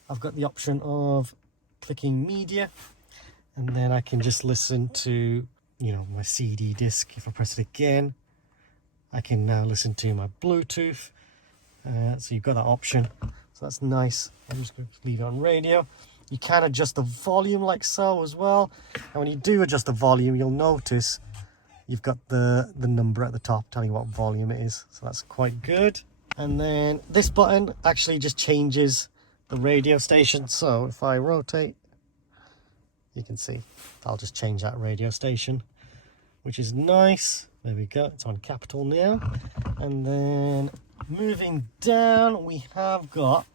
I've got the option of clicking media, and then I can just listen to, you know, my CD disc. If I press it again, I can now listen to my Bluetooth. So you've got that option, so that's nice. I'm just going to leave it on radio. You can adjust the volume like so as well, and when you do adjust the volume, you'll notice you've got the number at the top telling you what volume it is, so that's quite good. And then this button actually just changes the radio station. So if I rotate, you can see I'll just change that radio station, which is nice. There we go, it's on capital now. And then moving down, we have got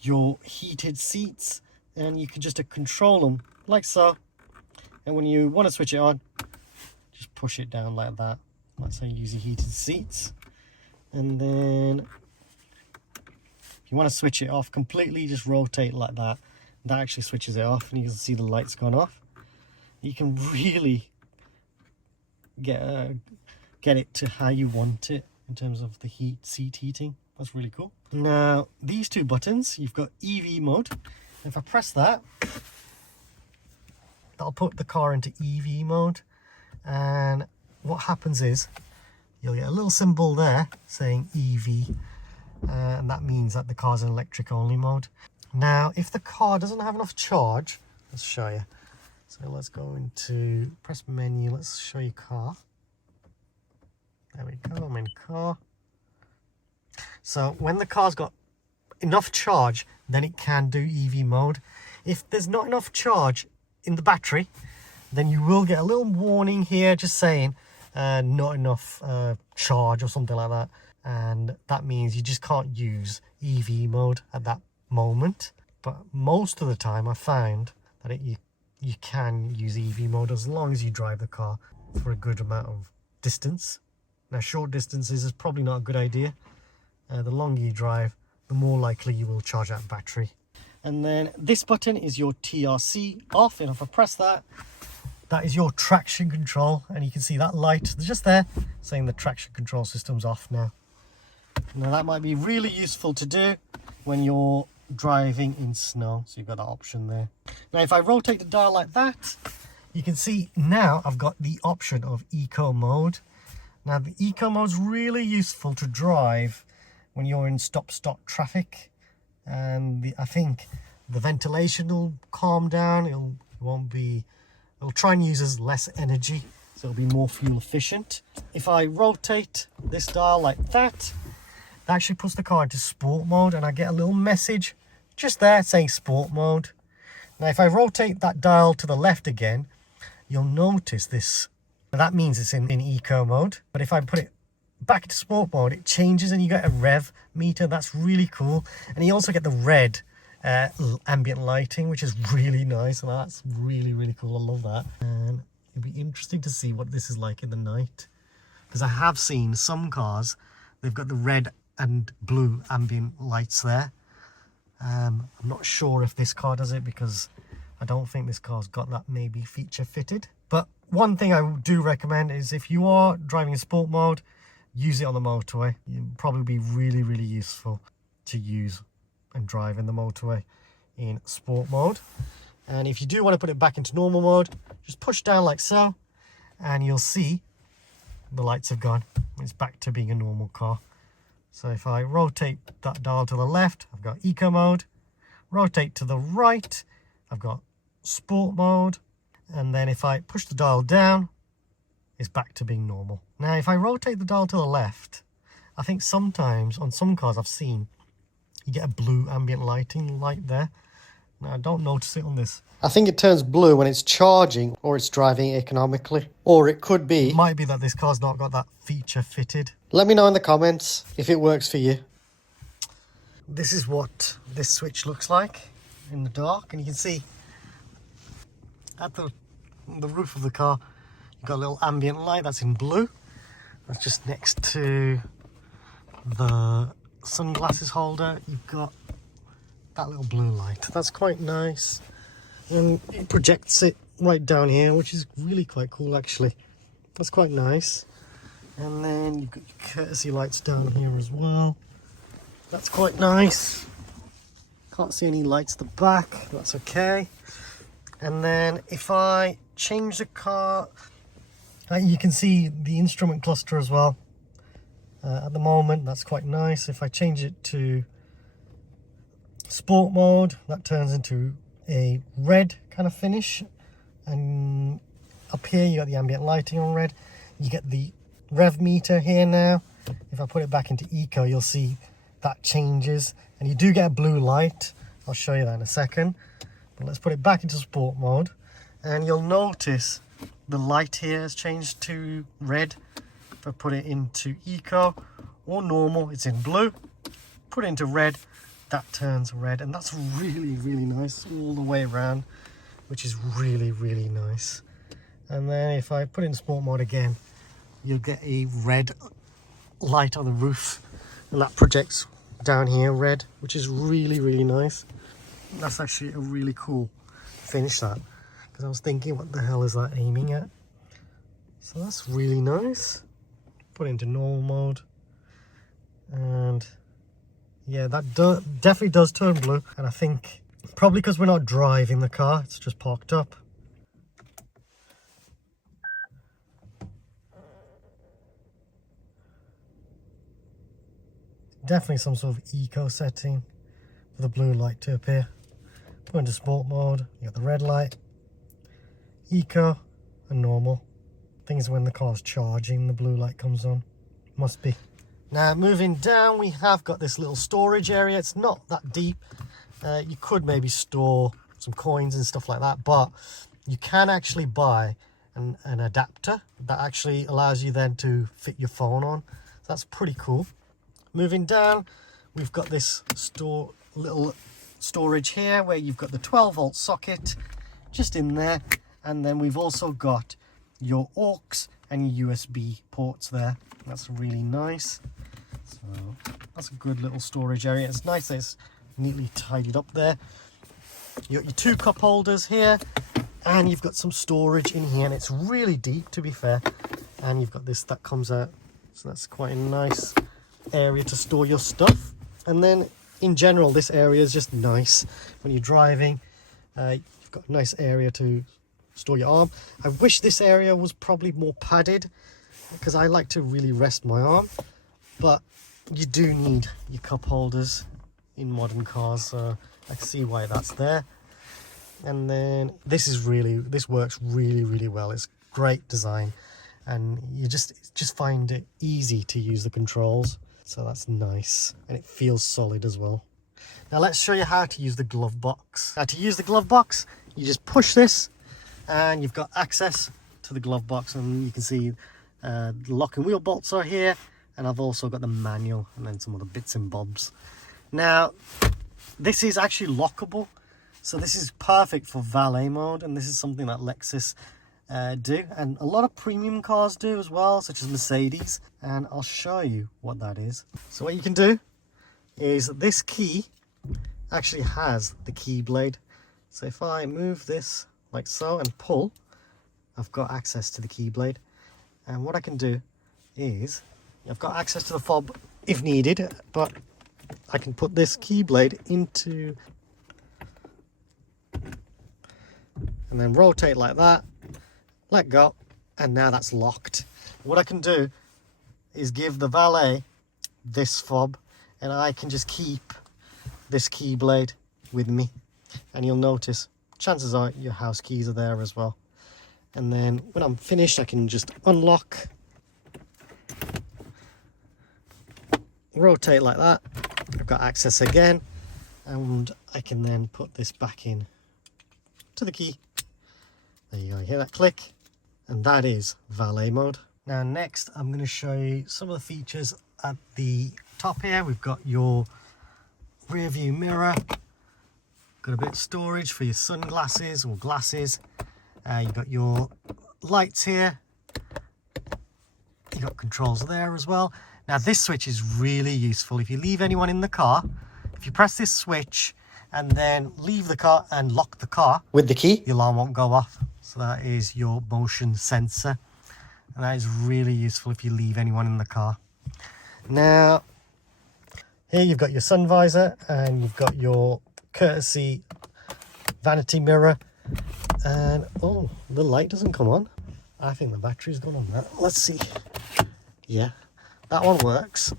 your heated seats, and you can just control them like so. And when you want to switch it on, just push it down like that. That's how you use your heated seats. And then if you want to switch it off completely, just rotate like that. That actually switches it off, and you can see the lights gone off. You can really get it to how you want it in terms of the seat heating. That's really cool. Now these two buttons, you've got EV mode. If I press that, that'll put the car into EV mode, and what happens is you'll get a little symbol there saying EV, and that means that the car's in electric only mode. Now if the car doesn't have enough charge, let's show you. So let's go into press menu, let's show you car. There we go, I'm in car. So when the car's got enough charge, then it can do EV mode. If there's not enough charge in the battery, then you will get a little warning here just saying not enough charge or something like that, and that means you just can't use EV mode at that moment. But most of the time I found that you can use EV mode as long as you drive the car for a good amount of distance. Now short distances is probably not a good idea. The longer you drive, the more likely you will charge that battery. And then this button is your TRC off, and if I press that, that is your traction control, and you can see that light just there saying the traction control system's off now. Now that might be really useful to do when you're driving in snow, so you've got that option there. Now if I rotate the dial like that, you can see now I've got the option of eco mode. Now the eco mode's really useful to drive when you're in stop-start traffic, and I think the ventilation will calm down. It'll try and use less energy, so it'll be more fuel efficient. If I rotate this dial like that, it actually puts the car into sport mode, and I get a little message just there saying sport mode. Now if I rotate that dial to the left again, you'll notice this. That means it's in eco mode. But if I put it back into sport mode, it changes and you get a rev meter. That's really cool. And you also get the red ambient lighting, which is really nice, and that's really cool. I love that. And it'll be interesting to see what this is like in the night, because I have seen some cars, they've got the red and blue ambient lights there. I'm not sure if this car does it, because I don't think this car's got that maybe feature fitted. But one thing I do recommend is if you are driving in sport mode, use it on the motorway. It'll probably be really useful to use and drive in the motorway in sport mode. And if you do want to put it back into normal mode, just push down like so, and you'll see the lights have gone. It's back to being a normal car. So if I rotate that dial to the left, I've got eco mode. Rotate to the right, I've got sport mode. And then if I push the dial down, it's back to being normal. Now if I rotate the dial to the left, I think sometimes on some cars I've seen you get a blue ambient lighting light there. Now I don't notice it on this. I think it turns blue when it's charging or it's driving economically. Or it could be... It might be that this car's not got that feature fitted. Let me know in the comments if it works for you. This is what this switch looks like in the dark, and you can see at the roof of the car you've got a little ambient light that's in blue. That's just next to the sunglasses holder. You've got that little blue light. That's quite nice, and it projects it right down here, which is really quite cool actually. That's quite nice. And then you've got your courtesy lights down here as well. That's quite nice. Can't see any lights at the back. That's okay. And then if I change the car, you can see the instrument cluster as well. At the moment, that's quite nice. If I change it to sport mode, that turns into a red kind of finish. And up here, you got the ambient lighting on red. You get the rev meter here now. If I put it back into eco, you'll see that changes. And you do get a blue light. I'll show you that in a second. But let's put it back into sport mode. And you'll notice the light here has changed to red. If I put it into eco or normal, it's in blue. Put it into red, that turns red, and that's really nice all the way around, which is really nice. And then if I put it in sport mode again, you'll get a red light on the roof, and that projects down here red, which is really nice. That's actually a really cool finish, that, because I was thinking, what the hell is that aiming at? So that's really nice. Put it into normal mode, and yeah, that definitely does turn blue. And I think probably because we're not driving the car, it's just parked up. Definitely some sort of eco setting for the blue light to appear. Put into sport mode, you got the red light, eco and normal. Things when the car's charging, the blue light comes on. Must be. Now moving down, we have got this little storage area. It's not that deep. You could maybe store some coins and stuff like that, but you can actually buy an adapter that actually allows you then to fit your phone on. So that's pretty cool. Moving down, we've got this little storage here where you've got the 12-volt socket just in there, and then we've also got your aux and your USB ports there. That's really nice. So that's a good little storage area. It's nice that it's neatly tidied up there. You got your two cup holders here, And you've got some storage in here, and it's really deep, to be fair. And you've got this that comes out, so that's quite a nice area to store your stuff. And then in general, this area is just nice when you're driving. You've got a nice area to store your arm. I wish this area was probably more padded, because I like to really rest my arm, but you do need your cup holders in modern cars, so I can see why that's there. And then this works really well. It's great design, and you just find it easy to use the controls, so that's nice, and it feels solid as well. Now let's show you how to use the glove box. Now to use the glove box, you just push this and you've got access to the glove box, and you can see the lock and wheel bolts are here, and I've also got the manual and then some other bits and bobs. Now this is actually lockable, so this is perfect for valet mode, and this is something that Lexus do, and a lot of premium cars do as well, such as Mercedes, and I'll show you what that is. So what you can do is, this key actually has the key blade, so if I move this like so and pull, I've got access to the key blade. And what I can do is, I've got access to the fob if needed, but I can put this key blade into, and then rotate like that, let go, and now that's locked. What I can do is give the valet this fob, and I can just keep this key blade with me, and you'll notice chances are your house keys are there as well. And then when I'm finished, I can just unlock, rotate like that. I've got access again, and I can then put this back in to the key. There you go, you hear that click, and that is valet mode. Now next, I'm going to show you some of the features at the top here. We've got your rear view mirror, got a bit of storage for your sunglasses or glasses. You've got your lights here, you've got controls there as well. Now this switch is really useful if you leave anyone in the car. If you press this switch and then leave the car and lock the car with the key, the alarm won't go off. So that is your motion sensor, and that is really useful if you leave anyone in the car. Now here you've got your sun visor, and you've got your courtesy vanity mirror. And oh, the light doesn't come on. I think the battery's gone on that. Let's see. Yeah, that one works,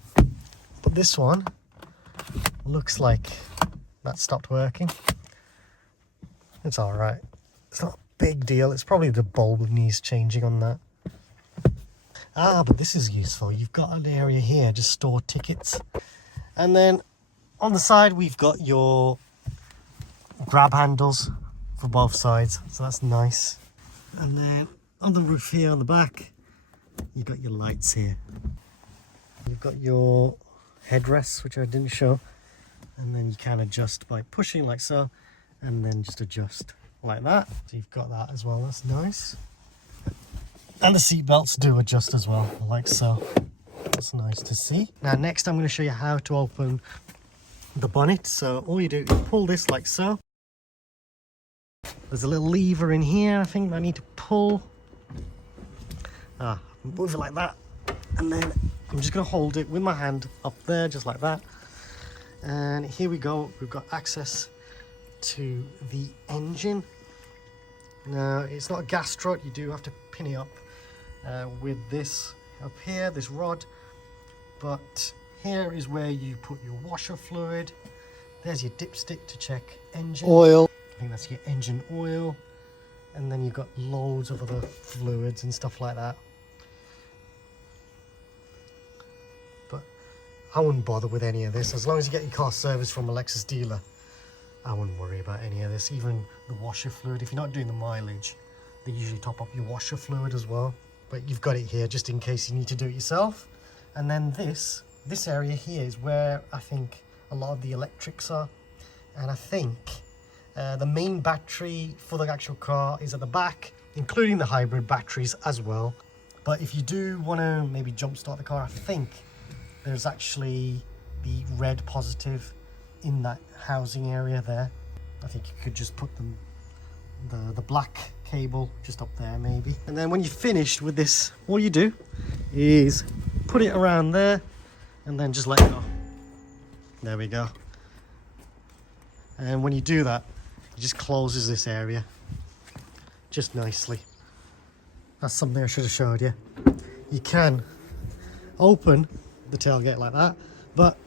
but this one looks like that stopped working. It's all right. It's not a big deal. It's probably the bulb needs changing on that. But this is useful. You've got an area here, just store tickets. And then on the side, we've got your grab handles for both sides, so that's nice. And then on the roof here on the back, you've got your lights here. You've got your headrests, which I didn't show, and then you can adjust by pushing like so, and then just adjust like that. So you've got that as well, that's nice. And the seat belts do adjust as well, like so. That's nice to see. Now next I'm going to show you how to open the bonnet. So all you do is pull this like so. There's a little lever in here, I think I need to pull. Move it like that, and then I'm just going to hold it with my hand up there, just like that. And here we go, we've got access to the engine. Now it's not a gas strut, you do have to pin it up with this up here, this rod. But here is where you put your washer fluid. There's your dipstick to check engine oil. I think that's your engine oil, and then you've got loads of other fluids and stuff like that. But I wouldn't bother with any of this. As long as you get your car serviced from a Lexus dealer, I wouldn't worry about any of this. Even the washer fluid, if you're not doing the mileage, they usually top up your washer fluid as well. But you've got it here just in case you need to do it yourself. And then this area here is where I think a lot of the electrics are, and I think the main battery for the actual car is at the back, including the hybrid batteries as well. But if you do want to maybe jump start the car, I think there's actually the red positive in that housing area there. I think you could just put them the black cable just up there maybe. And then when you're finished with this, all you do is put it around there and then just let it go. There we go. And when you do that, it just closes this area just nicely. That's something I should have showed you. You can open the tailgate like that, but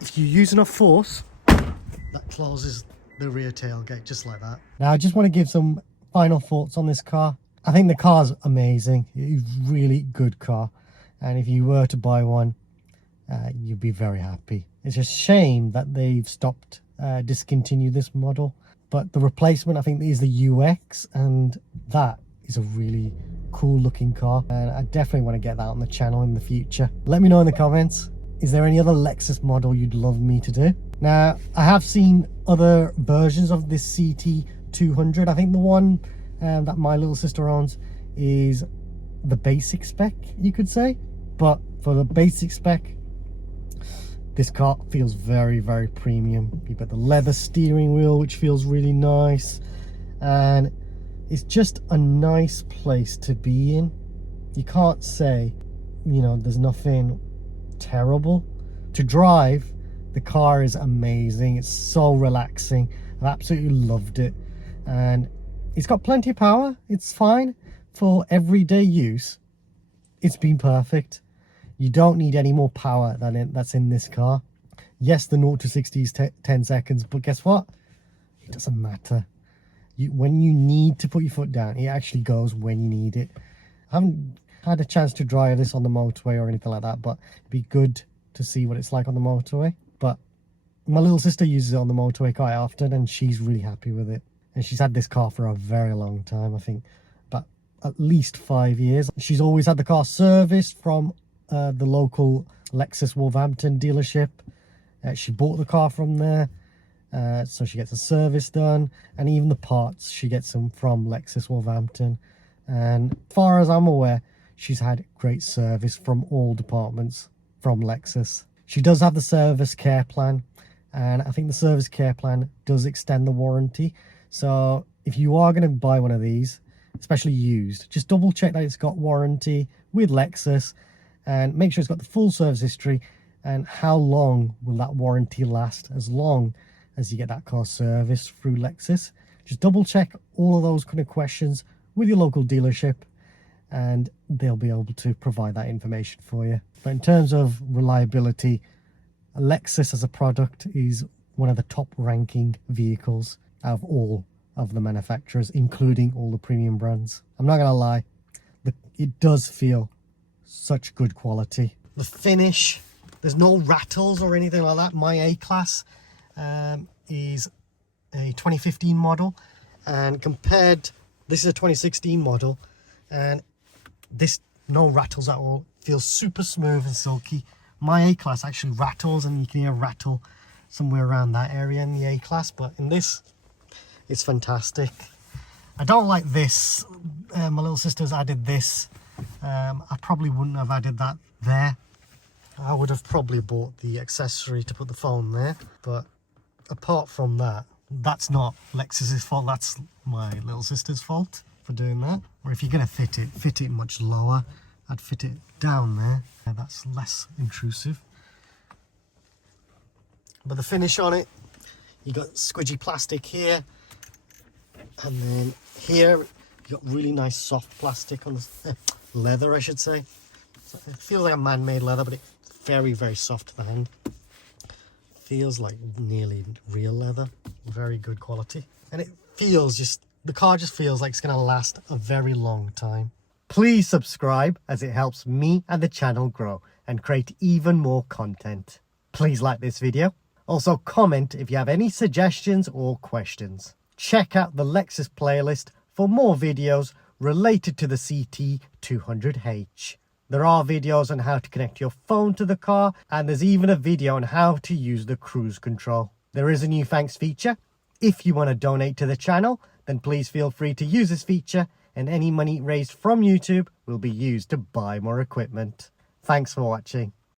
if you use enough force, that closes the rear tailgate just like that. Now I just want to give some final thoughts on this car. I think the car's amazing. It's a really good car, and if you were to buy one, you'd be very happy. It's a shame that they've stopped discontinued this model, but the replacement I think is the UX, and that is a really cool looking car, and I definitely want to get that on the channel in the future. Let me know in the comments, is there any other Lexus model you'd love me to do? Now I have seen other versions of this CT200. I think the one that my little sister owns is the basic spec, you could say, but for the basic spec, this car feels very, very premium. You've got the leather steering wheel, which feels really nice, and it's just a nice place to be in. You can't say, you know, there's nothing terrible. To drive, the car is amazing. It's so relaxing. I've absolutely loved it, and it's got plenty of power. It's fine for everyday use. It's been perfect. You don't need any more power than that's in this car. Yes, the 0 to 60 is 10 seconds, but guess what? It doesn't matter. When you need to put your foot down, it actually goes when you need it. I haven't had a chance to drive this on the motorway or anything like that, but it'd be good to see what it's like on the motorway. But my little sister uses it on the motorway quite often, and she's really happy with it. And she's had this car for a very long time, I think about at least 5 years. She's always had the car serviced from the local Lexus Wolverhampton dealership. She bought the car from there, so she gets a service done, and even the parts she gets them from Lexus Wolverhampton. And as far as I'm aware, she's had great service from all departments from Lexus. She does have the service care plan, and I think the service care plan does extend the warranty. So if you are going to buy one of these, especially used, just double check that it's got warranty with Lexus, and make sure it's got the full service history, and how long will that warranty last, as long as you get that car serviced through Lexus. Just double check all of those kind of questions with your local dealership, and they'll be able to provide that information for you. But in terms of reliability, Lexus as a product is one of the top ranking vehicles out of all of the manufacturers, including all the premium brands. I'm not gonna lie, it does feel such good quality. The finish, there's no rattles or anything like that. My A-Class is a 2015 model, and compared, this is a 2016 model, and this, no rattles at all. Feels super smooth and silky. My A-Class actually rattles, and you can hear a rattle somewhere around that area in the A-Class, but in this, it's fantastic. I don't like this. My little sister's added this. I probably wouldn't have added that there. I would have probably bought the accessory to put the phone there, but apart from that, that's not Lexus's fault, that's my little sister's fault for doing that. Or if you're going to fit it much lower. I'd fit it down there. That's less intrusive. But the finish on it, you got squidgy plastic here, and then here you got really nice soft plastic on the leather, I should say. So it feels like a man-made leather, but it's very, very soft to the hand. Feels like nearly real leather. Very good quality. And it feels the car just feels like it's going to last a very long time. Please subscribe, as it helps me and the channel grow and create even more content. Please like this video. Also comment if you have any suggestions or questions. Check out the Lexus playlist for more videos related to the CT200h. There are videos on how to connect your phone to the car, and there's even a video on how to use the cruise control. There is a new thanks feature. If you want to donate to the channel, then please feel free to use this feature, and any money raised from YouTube will be used to buy more equipment. Thanks for watching.